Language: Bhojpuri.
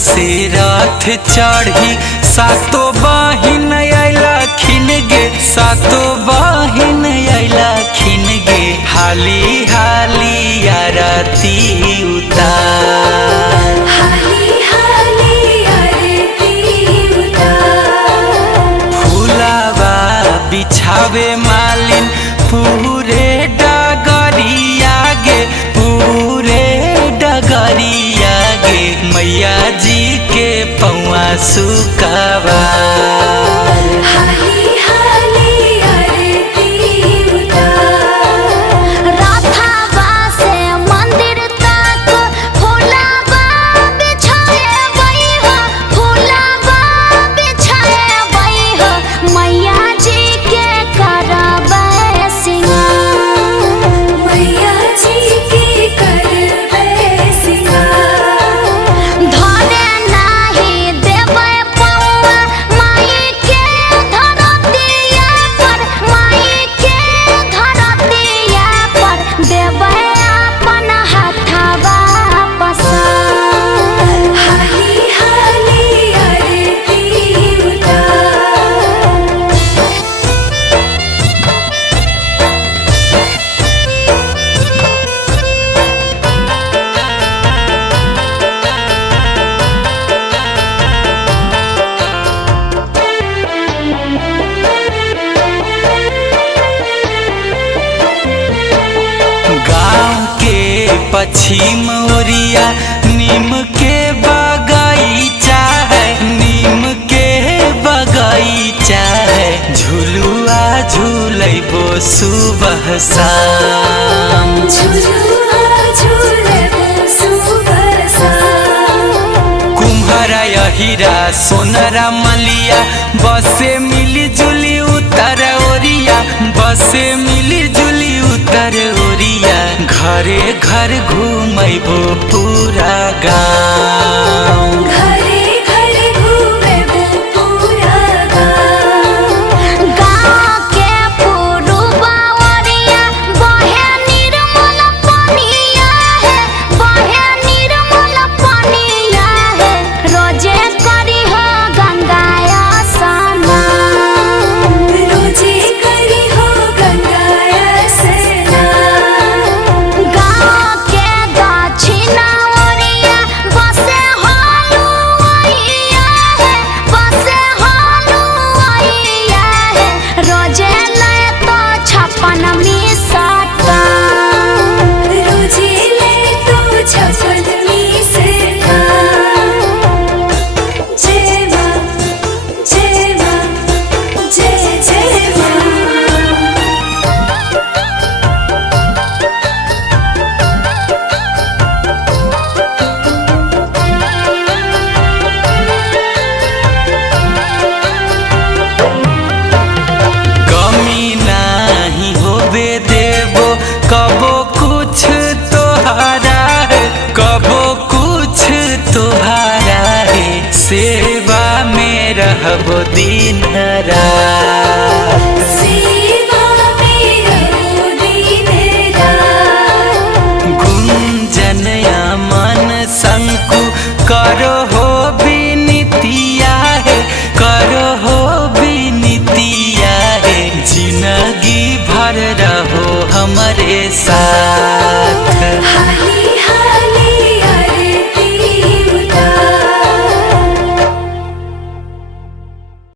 से रथ चढ़ी सातो बहिन अइलखिन गे, सातो बहिन अइलखिन गे, हाली हाली आरती उतार, हाली हाली आरती उतार। फूलावा बिछावे मालिन पूरे डगरिया गे, पूरे डगरिया गे, मैया जी के पौआ सुकावा, हाली हाली आरती उतार। राधावा से मंदिर तक फूलावा बिछाए बैहा, फूलावा बिछाए बैहा, मैया जी के करबै सिंगार, मैया जी के करबै सिंगार। धरे नाही देबै पौआ माई के धरतिया पर, माई के धरतिया पर, देबै अपन हाथवा पसार, हाली हाली आरती उतार। गाँव के पश्चिम ओरिया नीम के बगीचा है, नीम के बगीचा है, झुलुआ झूलैबो सुबह शाम, झुलुआ झुलबो सुबह शाम। कुम्हारा हीरा सोनरा मलिया बसे मिली जुली उतर ओरिया, बसे मिली जुली उतर ओरिया, घरे घर घूमैबो पूरा गाँव, घरे घरे घूमेबो पूरा गाँव। गाँव के पुरुबा ओरिया बहे निर्मल पनिया है, बहे निर्मल पनिया है, रोजे करिह गंगाया स्नान, रोजे करिह गंगाया स्नान। गाँव के दक्षिणा ओरिया बसे हलुआइया है, बसे हलुआइया है, रोजे ले तो 56 मिसटा, रोजे ले तो 56 मिसटा। जय माँ, जय माँ, जय जय माँ। कमी नाही होबे देबो कबो कुछ तोहारा है, कबो कुछ तोहारा है, सेवा में रहबो दिन रात, सेवा में रहो दिन रात। गुंजनया मन शंकु करो हो विनतिया है, करो हो विनतिया है, जिंदगी भर रहो हमरे साथ, हाली